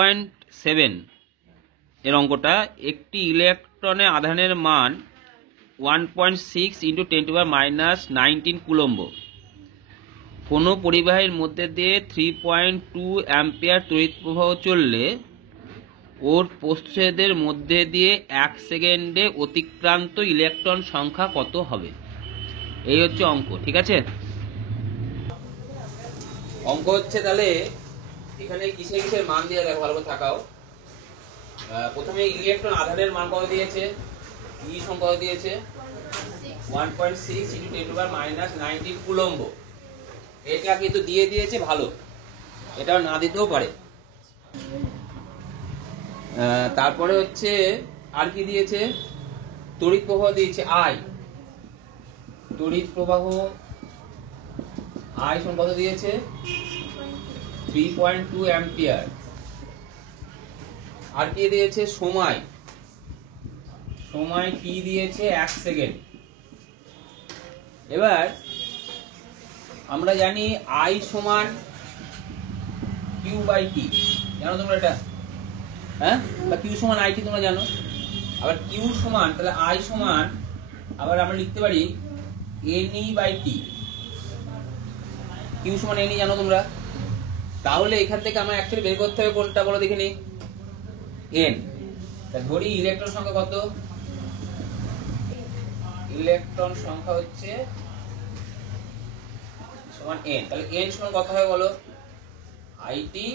7 এর অঙ্কটা, একটি ইলেকট্রনের আধানের মান 1.6 × 10⁻⁻19 কুলম্ব। কোনো পরিবাহীর মধ্যে দিয়ে 3.2 অ্যাম্পিয়ার তড়িৎ প্রবাহ চললে ওর প্রস্থচ্ছেদের মধ্যে দিয়ে 1 সেকেন্ডে অতিক্রান্ত ইলেকট্রন সংখ্যা কত হবে? এই হচ্ছে অঙ্ক, ঠিক আছে? অঙ্ক হচ্ছে তাহলে এখানে কিসের কিসের মান দিয়ে দেখো, ভালো করে তাকাও। প্রথমে ইলেকট্রন আধানের মান কত দিয়েছে, ই সংখ্যা কত দিয়েছে 1.6 × 10⁻⁻19 কুলম্ব। এটা কিন্তু দিয়ে দিয়েছে, ভালো, এটা না দিতেও পারে। তারপরে হচ্ছে আর কি দিয়েছে, তড়িৎ প্রবাহ দিয়েছে আই, তড়িৎ প্রবাহ আই সংখ্যা কত দিয়েছে 3.2 অ্যাম্পিয়ার। আর কি দিয়েছে, সময়, সময় কি দিয়েছে 1 সেকেন্ড। এবার আমরা জানি আই সমান Q/T, জানো তোমরা এটা? হ্যাঁ, বা Q সমান আইটি তোমরা জানো। আবার Q সমান, তাহলে আই সমান আবার আমরা লিখতে পারি NE/T। Q সমান NE জানো তোমরা। তাহলে এখান থেকে আমার অ্যাকচুয়ালি বের করতে হবে কোনটা, বলো দেখিনি, N। তা ধরি ইলেকট্রন সংখ্যা কত, ইলেকট্রন সংখ্যা হচ্ছে সমান N। তাহলে N সমান কত হবে বলো, IT/E।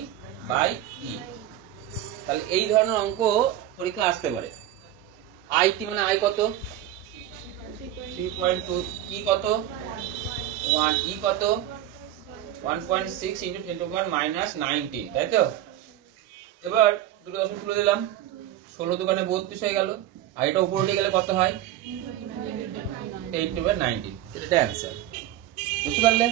তাহলে এই ধরনের অঙ্ক পরীক্ষা আসতে পারে। IT মানে I কত 3.2, E কত 1, E কত 1.6 × 10⁻⁻19, তাই তো? এবার দুটো দশমিক তুলে দিলাম, 16 দোকানে 32 হয়ে গেল। আর এটা উপরে উঠে গেলে কত হয় 10⁻19। এটা অ্যান্সার, বুঝতে পারলে?